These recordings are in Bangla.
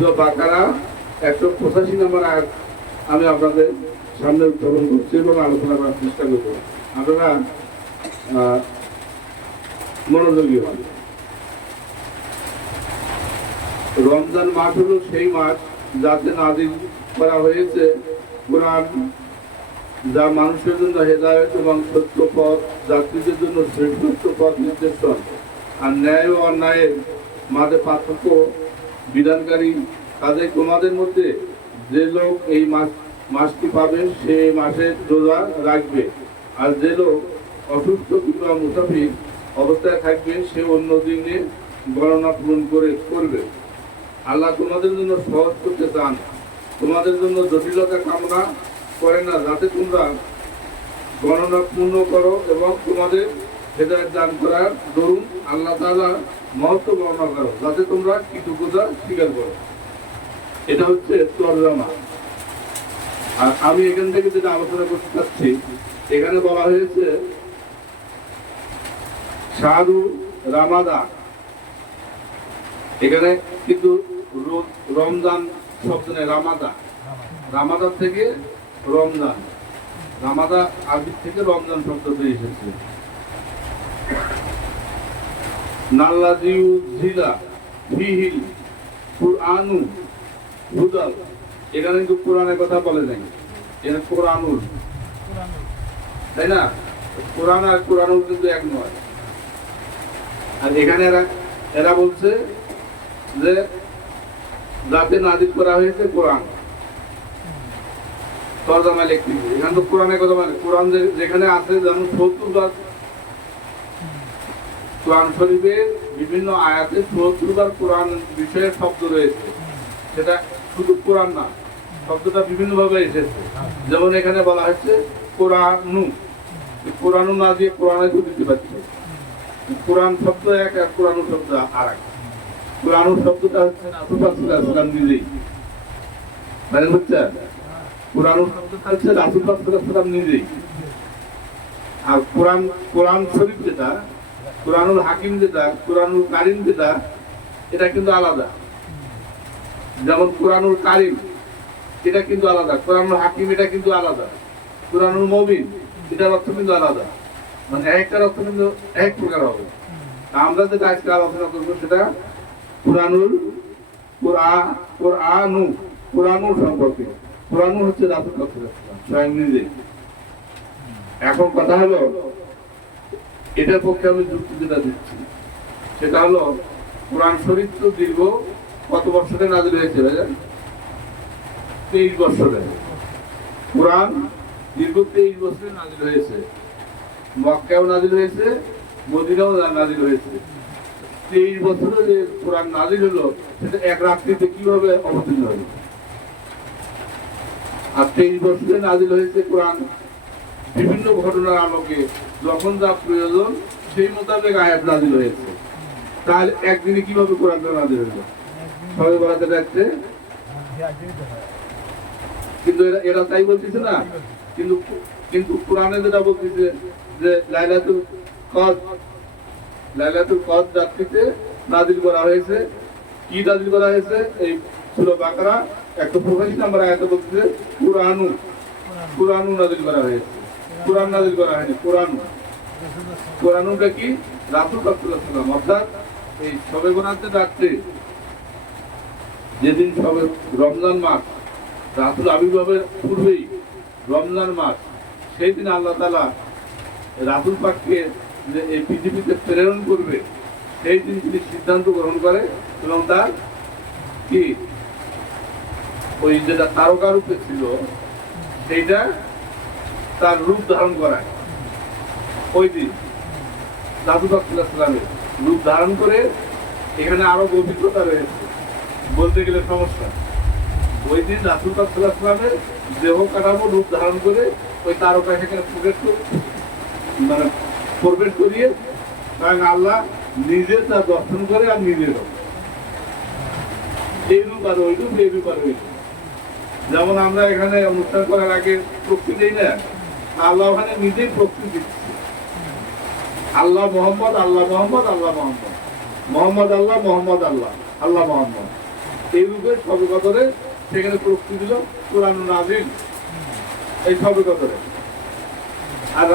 সূরা বাকারা 185 নম্বর আয়াত আমি আপনাদের সামনে উত্থাপন করছি এবং আলোচনা করার চেষ্টা করব। আপনারা মনোযোগী হন। রমজান মাস হলো সেই মাস যাতে নাযিল করা হয়েছে কোরআন, যা মানুষের জন্য হেদায়েত এবং সত্য পথ, যাত্রীদের জন্য শ্রেষ্ঠ পথ নির্দেশন আর ন্যায় ও অন্যায়ের মাঝে পার্থক্য বিধানকারী। কাজে তোমাদের মধ্যে যে লোক এই মাসটি পাবে সে মাসে রোজা রাখবে, আর যে লোক অসুস্থ কিংবা মুসাফির অবস্থায় থাকবে সে অন্য দিনে গণনা পূরণ করবে। আল্লাহ তোমাদের জন্য সহজ করতে চান, তোমাদের জন্য জটিলতা কামনা করে না, যাতে তোমরা গণনা পূর্ণ করো এবং তোমাদের হেদায়েত দান করার দরুন আল্লাহ তাআলা মহত্ব বর্ণনা করো, যাতে তোমরা কৃতজ্ঞতা স্বীকার করো। এটা হচ্ছে তরজমা। আর আমি এখান থেকে যেটা আলোচনা করতে চাচ্ছি, এখানে বলা হয়েছে শাহরু রামাদান। এখানে কিন্তু রমজান শব্দ নেই, রামাদান। রামাদান থেকে রমজান, রামাদা আরবি থেকে রমজান শব্দটি এসেছে। নাল্লাযী উযিলা ফীহিল কুরআনু হুদাল, এখানে কিন্তু কোরআনের কথা বলে নাই, এখানে কোরআনুল, তাই না? কোরআন আর কোরআনুল কিন্তু এক নয়। আর এখানে এরা বলছে যে যাতে নাযিল করা হয়েছে কোরআন, তরজমা লিখতে। এখানে তো কোরআনের কথা মানে কোরআন যেখানে আছে, যেমন ৭০ বার কোরআন শরীফের বিভিন্ন আয়াতে ৭০ বার কোরআন বিষয়ের শব্দ রয়েছে। সেটা শুধু কোরআন না, শব্দটা বিভিন্ন ভাবে এসেছে। যেমন এখানে বলা হয়েছে কোরআনু, কোরআনু না দিয়ে কোরআনে তো দিতে পারছে। কোরআন শব্দ এক আর কোরআনু শব্দ আর এক। কোরআনু শব্দটা হচ্ছে রাসূল সাল্লাল্লাহু আলাইহি ওয়াসাল্লাম নিজেই, মানে হচ্ছে কোরআনু শব্দটা হচ্ছে রাসূল সাল্লাল্লাহু আলাইহি ওয়াসাল্লাম নিজেই। আর কোরআন শরীফ যেটা, কোরআনুল হাকিম যেটা, কোরআনুল কারীম যেটা, এটা কিন্তু আলাদা। যেমন কোরআনুল কারীম এটা কিন্তু আলাদা, কোরআনুল হাকিম এটা কিন্তু আলাদা, কোরআনুল মুবিন এটার অর্থ কিন্তু আলাদা। মানে একটার অর্থ কিন্তু এক প্রকার হবে। আমরা যেটা আজকে আলোচনা করবো সেটা কোরআনু সম্পর্কে। কোরআনু হচ্ছে রাসূল সাল্লাল্লাহু আলাইহি ওয়াসাল্লাম স্বয়ং নিজে। এখন কথা হলো, এটার পক্ষে আমি যুক্তি যেটা দিচ্ছি সেটা হলো, কোরআন শরীফ তো দীর্ঘ কত বছরে নাযিল হয়েছে ভাইজান? 23 বছরে। কোরআন দীর্ঘ 23 বছরে নাযিল হয়েছে। মক্কায়ও নাযিল হয়েছে, মদিনাও নাযিল হয়েছে। 23 বছরে যে কোরআন নাযিল হলো, সেটা এক রাত্রিতে কিভাবে অবতীর্ণ হলো? আর 23 বছরে নাযিল হয়েছে কোরআন বিভিন্ন ঘটনার আলোকে, যখন যা প্রয়োজন সেই মোতাবেক আয়াত নাযিল হয়েছে। তাহলে একদিনে কিভাবে কোরআনটা নাযিল হলো? সবাই বলাতে যাচ্ছে, কিন্তু এরা তাই বলতেছে না। কিন্তু কোরআনে যেটা বলতেছে যে লাইলাতুল কদর রাত্রিতে নাযিল করা হয়েছে। কি নাযিল করা হয়েছে? এই সূরা বাকারা 185 নম্বর আয়াতে বলতেছে কোরআনু নাযিল করা হয়েছে। কোরআন নাযিল করা হয়নি, কোরআনুটা কি? রাসূল সাল্লাল্লাহু আলাইহি ওয়াসাল্লাম। অর্থাৎ এই শবে বরাতের রাত্রে, যেদিন শবে রমজান মাস, রাসূল আবির্ভাবের পূর্বেই রমজান মাস, সেই দিন আল্লাহ তাআলা রাসূল পাককে যে এই পৃথিবীতে প্রেরণ করবে, সেই দিন তিনি সিদ্ধান্ত গ্রহণ করে এবং তার কি ওই যেটা তারকা রূপে ছিল সেইটা তার রূপ ধারণ করায়। ওই দিন রাসূল সাল্লাল্লাহু আলাইহি ওয়াসাল্লামের রূপ ধারণ করে, এখানে আরো অভিজ্ঞতা রয়েছে, বলতে গেলে সমস্যা। ওই দিন রাসূল সাল্লাল্লাহু আলাইহি ওয়াসাল্লামের দেহ কাঠামো রূপ ধারণ করে ওই তারকা সেখানে প্রবেশ করিয়ে কারণ আল্লাহ নিজে তা দর্শন করে আর নিজের এই রূপ আর ওই রূপ, এই রূপ আর ওই রূপ। যেমন আমরা এখানে অনুষ্ঠান করার আগে প্রক্রিয়া দিই না, আল্লাহ ওখানে নিজেই প্রক্রিয়া দিচ্ছে। আল্লাহ মোহাম্মদ, আল্লাহ মোহাম্মদ, আল্লাহ মোহাম্মদ, মোহাম্মদ আল্লাহ, মোহাম্মদ আল্লাহ, আল্লাহ মোহাম্মদ। এই রূপে সবে কদরে সেখানে প্রস্তুতি দিল কোরআন নাযিল এই সবে কদরে। আর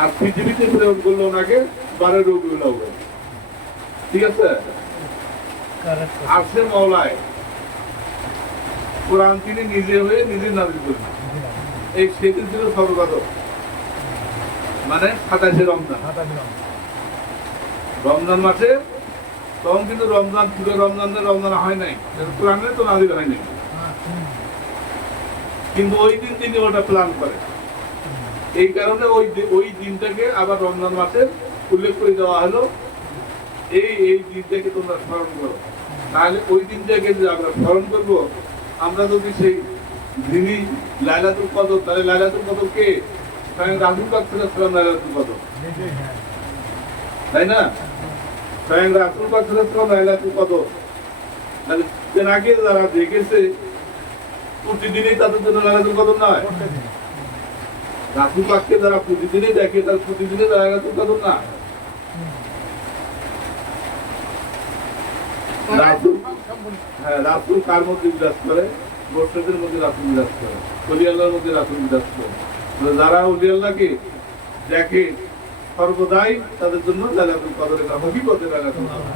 আর পৃথিবীতে প্রেরণ করলো ওনাকে 12 রবিউল আউয়াল। ঠিক আছে, আরশে মাওলায় কোরআন তিনি নিজে হয়ে নিজে নাযিল করলেন। এই সেদিন ছিল সবে কদর, মানে 27 রমজান। রমজান মাসে তখন কিন্তু রমজান পুরো রমজান হয় নাই, কোরআনে তো নাযিল হয় নাই, কিন্তু ওই দিন তিনি ওটা প্ল্যান করে। এই কারণে ওই দিনটাকে আবার রমজান মাসে উল্লেখ করে দেওয়া হলো, এই দিনটাকে তোমরা স্মরণ করো। তাহলে ওই দিনটাকে যে আমরা স্মরণ করবো, আমরা যদি সেই যিনি লাইলাতুল কদর, তাহলে লাইলাতুল কদর কে? স্বয়ং রাসূল পাক সাল্লাল্লাহু আলাইহি ওয়াসাল্লাম লাইলাতুল কদর, তাই না? স্বয়ং রাসূল পাক সাল্লাল্লাহু আলাইহি ওয়াসাল্লাম লাইলাতুল কদর। তাহলে এর আগে যারা দেখেছে প্রতিদিনই তাদের জন্য লাইলাতুল কদর নয়। রাসূল পাককে যারা প্রতিদিনই দেখে তার প্রতিদিনই লাইলাতুল কদর না। রাসূল কার মধ্যে বিরাজ করে? মুর্শিদের মধ্যে রাসূল বিরাজ করে, ওলি আল্লাহর মধ্যে রাসূল বিরাজ করে। যারা ওলি আল্লাহকে দেখে সর্বদাই তাদের জন্য লাইলাতুল কদরের হকিকতে লাইলাতুল কদর।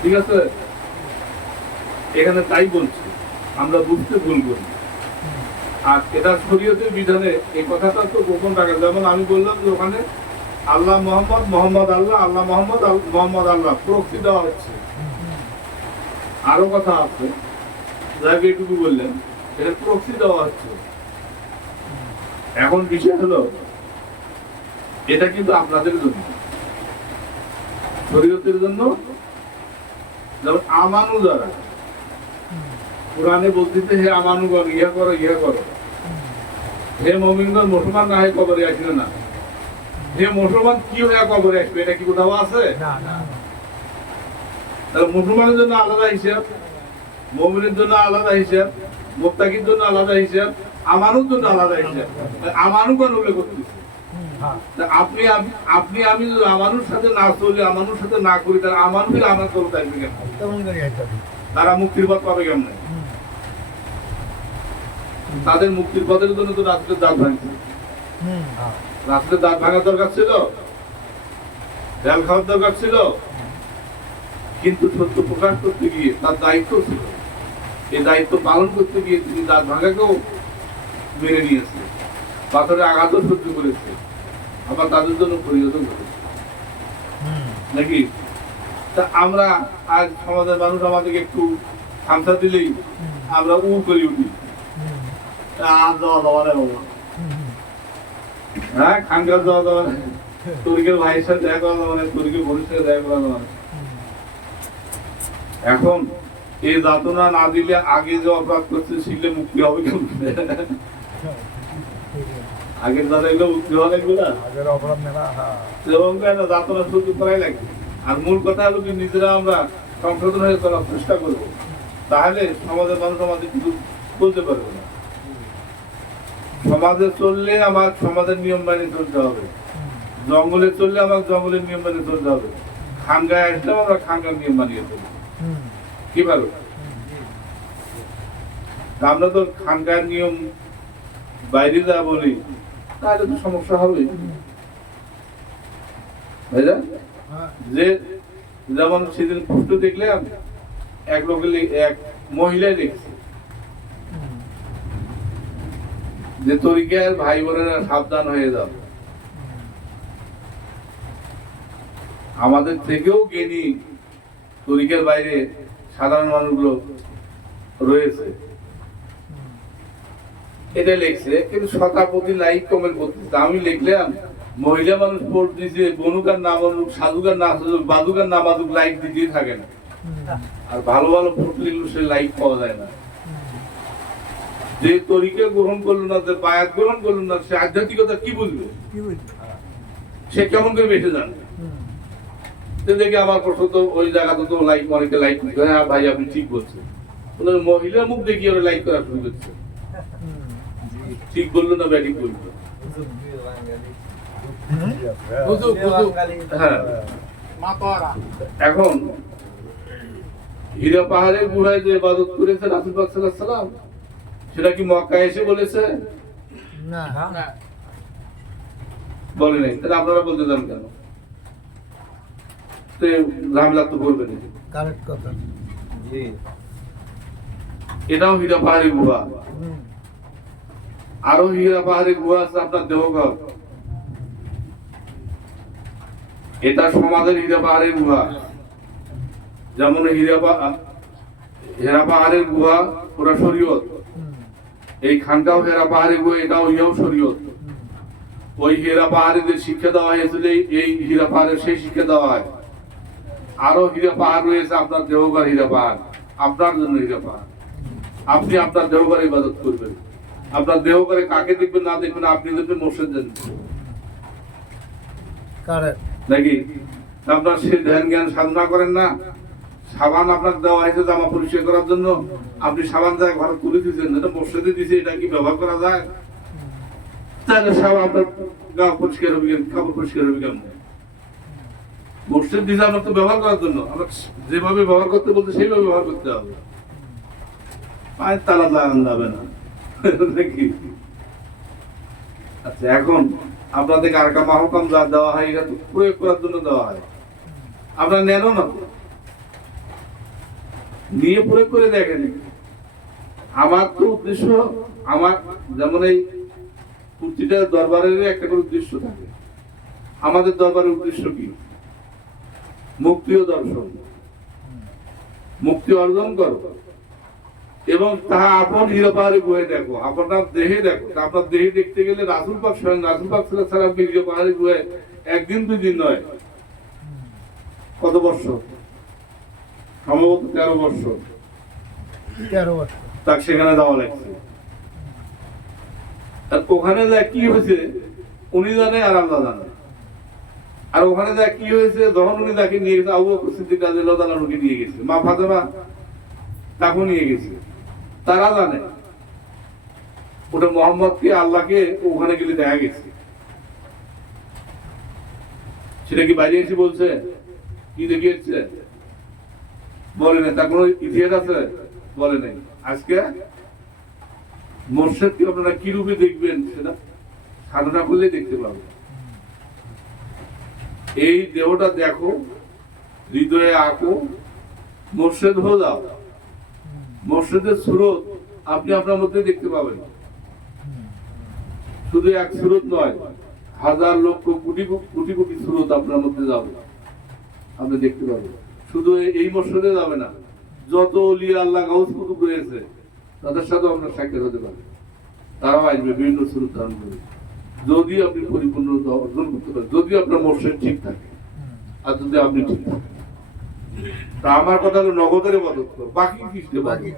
ঠিক আছে, এখানে তাই বলছি, আমরা বুঝতে ভুল করি। আর এটা শরীয়তের বিধানে এই কথাটা তো গোপন রাখা। যেমন আমি বললাম যে ওখানে আল্লাহ মোহাম্মদ, মোহাম্মদ আল্লাহ, আল্লাহ মোহাম্মদ, মোহাম্মদ আল্লাহ প্রক্সি দেওয়া হচ্ছে। আরো কথা আছে, যাকে এটুকু বললেন, এটা প্রক্সি দেওয়া হচ্ছে। এখন বিষয় হলো এটা কিন্তু আপনাদের জন্য, শরীয়তের জন্য। যেমন আমানু যারা কোরআনে বলতেছে, হে আমানুগণ ইহা করো ইহা করো, হে মুমিনগণ মুসলমান না হয় কবরে আসবে না। হে মুসলমান কি হয়ে কবরে আসবে, এটা কি কোথাও আছে? তাহলে মুসলমানের জন্য আলাদা হিসাব, মুমিনের জন্য আলাদা হিসাব, মুত্তাকির জন্য আলাদা হিসাব, আমানুর জন্য আলাদা হিসাব। আমানুগণ উল্লেখ করতেছে। আপনি আমি আমানুর সাথে না চলি, আমানুর সাথে না করি, তাহলে আমানুকে আমার চলতে আসবে কেন? তারা মুক্তির পথ পাবে কেমন? তাদের মুক্তির পথের জন্য তো রাসূলের দাঁত ভাঙছে। রাসূলের দাঁত ভাঙার দরকার ছিল, জেল খাওয়ার দরকার ছিল, কিন্তু সত্য প্রকাশ করতে গিয়ে তার দায়িত্ব ছিল। এই দায়িত্ব পালন করতে গিয়ে তিনি দাঁত ভাঙাকেও মেনে নিয়েছে, পাথরে আঘাতও সহ্য করেছে, আবার তাদের জন্য পরিণত করেছে নাকি? তা আমরা আজ সমাজের মানুষ আমাদেরকে একটু খামসা দিলেই আমরা উ করে উঠি, হ্যাঁ খানকার যাওয়া যাওয়া, তরিকের ভাইয়ের সাথে দেখা করা যাওয়া, তরিকের বোনের সাথে দেখা করা যাওয়া। এখন এই যাতনা না দিলে আগে যে অপরাধ করছে শিখলে মুক্তি হবে কেমন? আগের যারা এগুলো মুক্তি হওয়া লাগবে না, এবং যাতনা সহ্য করাই লাগবে। আর মূল কথা হলো কি, নিজেরা আমরা সংশোধন হয়ে চলার চেষ্টা করবো, তাহলে সমাজের মানুষ আমাদের কিছু বলতে পারবে না। সমাজে চললে আমার সমাজের নিয়ম মেনে চলতে হবে, জঙ্গলে চললে আমার জঙ্গলের নিয়ম মেনে চলতে হবে, খানগায় আসলেও আমরা খানগার নিয়ম মানিয়ে চলবো। কি পারো? আমরা তো খানগার নিয়ম বাইরে যা বলি, তাহলে তো সমস্যা হবে। যে যেমন সেদিন পোস্ট দেখলাম, এক লোকে এক মহিলা লিখছে যে তরিকার ভাই বোনেরা সাবধান হয়ে যাও। আমাদের থেকেও জ্ঞানী তরিকার বাইরে সাধারণ মানুষগুলো রয়েছে, এটা লিখছে। কিন্তু শতাপতি লাইক কমেন্ট করতেছে। আমি লিখলাম মহিলা মানুষ পোস্ট দিছে, বনুকার না বনুক, সাধুকার না সাধুক, বাদুকার না বাদুক, লাইক দিতেই থাকে না। আর ভালো ভালো পোস্ট লিখলে সে লাইক পাওয়া যায় না। যে তরিকা গ্রহণ করলো না, যে বায়াত গ্রহণ করলো না, সে আধ্যাত্মিকতা কি বুঝবে? সে কেমন করে বেঁচে জানবে? দেখে আমার প্রশ্ন তো ওই জায়গাতে তো লাইক, অনেকে লাইক করে, হ্যাঁ ভাই আপনি ঠিক বলছেন। মহিলার মুখ দেখি ওরা লাইক করা শুরু করছে। ঠিক বললো না ব্যাটিং বললো? হ্যাঁ। এখন হীরা পাহাড়ের গুহায় যে ইবাদত করেছে রাসূল পাক সাল্লাল্লাহু আলাইহি সাল্লাম, সেটা কি মক্কায় এসে বলেছে? না বলে নাই। তাহলে আপনারা বলতে যান কেন? তো ঝামেলা তো করবেন। কারেক্ট কথা। জি, এটাও হীরা পাহাড়ের গুহা। হুম, আরো হীরা পাহাড়ের গুহা আছে আপনার দেওঘর, এটা সমাজের হীরা পাহাড়ের গুহা। যেমন হেরা পাহাড়ের গুহা ওরা শরীয়ত, হুম, এই খানটাও হেরা পাহাড়ের গুহা, এটাও ইয়েও শরীয়ত। ওই হীরা পাহাড়ে যে শিক্ষা দেওয়া হয়েছিল এই হীরা পাহাড়ে সেই শিক্ষা দেওয়া হয়। আরো হীরা পাহাড় রয়েছে আপনার দেওঘর হীরা পাহাড়, আপনার জন্য হীরা পাহাড়। আপনি আপনার দেওঘরে ইবাদত করবেন। আপনার দেওঘরে কাকে দেখবেন না দেখবেন, আপনি দেখবেন মসজিদ জানবেন কারেক্ট। নাকি? আপনার সে ধ্যান জ্ঞান সাধনা করেন না, সাবান আপনার দেওয়া হয়েছে জামা পরিষ্কার করার জন্য, আপনি সাবান যায় ঘরে তুলে দিচ্ছেন, এটা মসজিদে দিছে, এটা কি ব্যবহার করা যায়? তাহলে সাবান আপনার গা পরিষ্কার হবে কেন, কাপড় পরিষ্কার হবে কেন? মসজিদ দিছে আপনার তো ব্যবহার করার জন্য, আমরা যেভাবে ব্যবহার করতে বলতে সেইভাবে ব্যবহার করতে হবে। পায়ের তালা লাগানো যাবে না নাকি? আচ্ছা, এখন আপনাদেরকে আর কাম আহকাম যা দেওয়া হয় এটা তো প্রয়োগ করার জন্য দেওয়া হয়, আপনারা নেনও না, নিয়ে প্রয়োগ করে দেখেন। আমার তো উদ্দেশ্য, আমার যেমন এই প্রতিটা দরবারের একটা করে উদ্দেশ্য থাকে। আমাদের দরবারের উদ্দেশ্য কি? মুক্তি ও দর্শন, মুক্তি অর্জন করো এবং তাহা আপন হীরা পাহাড়ে গুহায় দেখো, আপনার দেহে দেখো। আপনার দেহে দেখতে গেলে রাসূল পাক স্বয়ং রাসূল পাক সাল্লাল্লাহু আলাইহি ওয়াসাল্লাম হীরা পাহাড়ে গুহায় একদিন দুই দিন নয়, কত বছর? সম্ভবত 13 বছর 13 বছর তাকে সেখানে যাওয়া লাগছে। আর ওখানে যা কি হয়েছে উনি জানে আর আল্লাহ জানে। আর ওখানে যা কি হয়েছে যখন উনি তাকে নিয়ে গেছে, আবু বকর সিদ্দিক রাদিয়াল্লাহু তাআলা আনহুকে নিয়ে গেছে, মা ফাতেমা তাকে নিয়ে গেছে, তারা জানে ওটা মোহাম্মদকে আল্লাহকে ওখানে গেলে দেখা গেছে। সেটা কি বাইরে এসে বলছে? কি দেখিয়েছে? বলে না। তার কোনো ইতিহাস আছে? বলে নাই। আজকে মোর্শেদকে আপনারা কি রূপে দেখবেন সেটা সাধনা করলেই দেখতে পাবেন। এই দেহটা দেখো, হৃদয়ে আঁকো, মোর্শেদ হয়ে যাও। মোর্শেদের সুরত আপনি আপনার মধ্যে দেখতে পাবেন। শুধু এক সুরত নয়, হাজার লক্ষ কোটি কোটি কোটি সুরত আপনার মধ্যে যাবে, আপনি দেখতে পাবেন। শুধু এই মোর্শেদে যাবে না, যত ওলিয়া আল্লাহ গাউস কুতুব রয়েছে তাদের সাথেও আপনার সাক্ষাৎ হতে পারে। তারাও আসবে বিভিন্ন সুরত ধারণ করে, যদি আপনি পরিপূর্ণ অর্জন করতে পারেন, যদি আপনার মোর্শেদ ঠিক থাকে আর যদি আপনি ঠিক থাকেন। তা আমার কথা হলো নগদের ইবাদত করো, বাকি কিসে বাকি?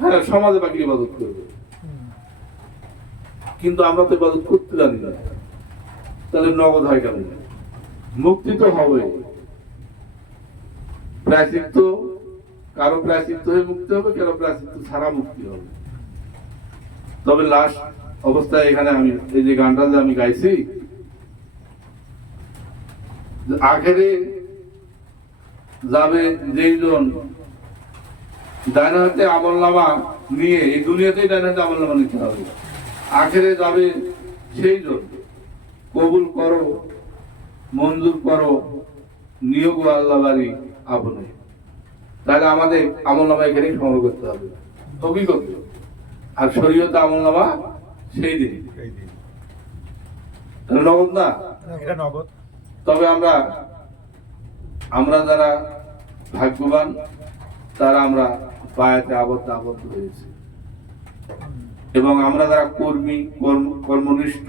হ্যাঁ, সমাজে বাকি ইবাদত করবে, কিন্তু আমরা তো ইবাদত করতে জানি না। তাহলে নগদ হয় কেন? মুক্তি তো হবে, প্রায়শ্চিত্ত, কারো প্রায়শ্চিত্ত হয়ে মুক্তি হবে, কারো প্রায়শ্চিত্ত ছাড়া মুক্তি হবে। তবে লাস্ট অবস্থায় এখানে আমি এই যে গানটা যে আমি গাইছি, আখেরে যাবে যেইজন ডাইনা হাতে আমলনামা নিয়ে, এই দুনিয়াতেই ডাইনা হাতে আমলনামা নিতে হবে, আখেরে যাবে সেই জন কবুল করো, মঞ্জুর করো, নিয়োগ আল্লাহ বাড়ি আপনি। তাহলে আমাদের আমলনামা এখানেই সংগ্রহ করতে হবে, অভিজ্ঞতা। আর শরীয়তে আমলনামা সেই দিন, নগদ না, এটা নগদ। তবে আমরা যারা ভাগ্যবান তারা আমরা বায়াতে আবদ্ধ হয়েছি, এবং আমরা যারা কর্মনিষ্ঠ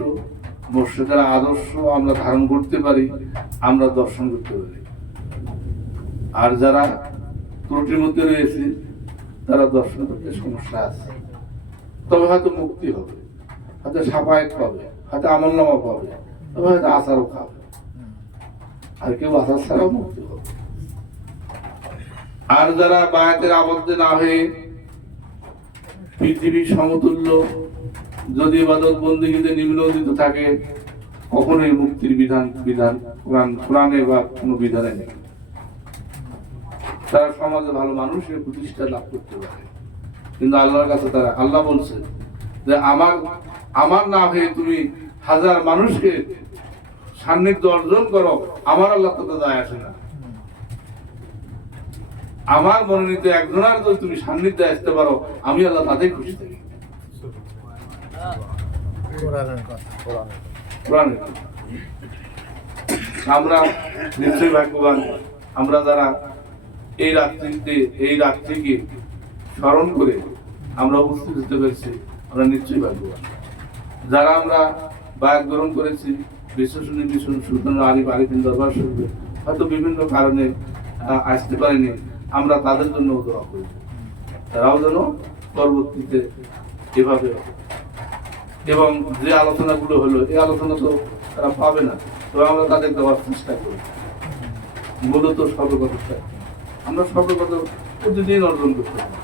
মোর্শেদের আদর্শ আমরা ধারণ করতে পারি, আমরা দর্শন করতে পারি। আর যারা ত্রুটির মধ্যে রয়েছে তারা দর্শন করতে সমস্যা আছে। তবে হয়তো মুক্তি হবে, হয়তো সাফায়াত পাবে, হয়তো আমলনামা পাবে, তবে হয়তো আচারও খাবে, আর কেউ আচার ছাড়াও মুক্তি হবে। আর যারা বায়াতের আবদ্ধ না হয়ে পৃথিবীর সমতুল্য যদি ইবাদত বন্দেগীতে নিম্নদিত থাকে, কখনোই মুক্তির বিধান কোরআনে বা কোনো বিধানে নেই। তারা সমাজে ভালো মানুষের প্রতিষ্ঠা লাভ করতে পারে। কিন্তু আল্লাহর কাছে তারা, আল্লাহ বলছে যে আমার না হয়ে তুমি হাজার মানুষকে সান্নিধ্য অর্জন করো, আমার আল্লাহ তো দায় আসে না। আমার মনোনীত একজনের যদি তুমি সান্নিধ্যে আসতে পারো, আমি আল্লাহ তাদের খুশি থাকি। কোরআনের কথা। কোরআনে আমরা নিশ্চয়ই ভাগ্যবান, আমরা যারা এই রাত্রিকে স্মরণ করে আমরা উপস্থিত হতে পেরেছি, আমরা নিশ্চয়ই ভাগ্যবান। যারা আমরা বায়াত গ্রহণ করেছি বিশ্বসনী মিশন সুলতান আরিফিন দরবার শরীফে, হয়তো বিভিন্ন কারণে আসতে পারেনি, আমরা তাদের জন্য দোয়া করি, তারাও যেন পরবর্তীতে এভাবে, এবং যে আলোচনাগুলো হলো এই আলোচনা তো তারা পাবে না, তবে আমরা তাদের দেওয়ার চেষ্টা করি। মূলত সর্বকথা আমরা সর্বকথা প্রতিদিন অর্জন করতে হবে,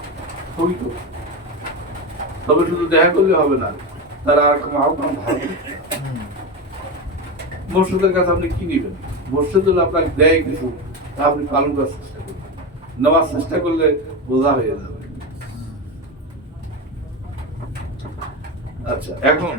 খুবই তো। তবে শুধু দেখা করলে হবে না, তারা আর আহ্বান ভালো। মোর্শেদের কাছে আপনি কি নিবেন? মোর্শেদ যদি আপনাকে দেয় কিছু, তা আপনি পালন করার চেষ্টা করবেন, নেওয়ার চেষ্টা করলে বোঝা হয়ে যাবে। আচ্ছা, এখন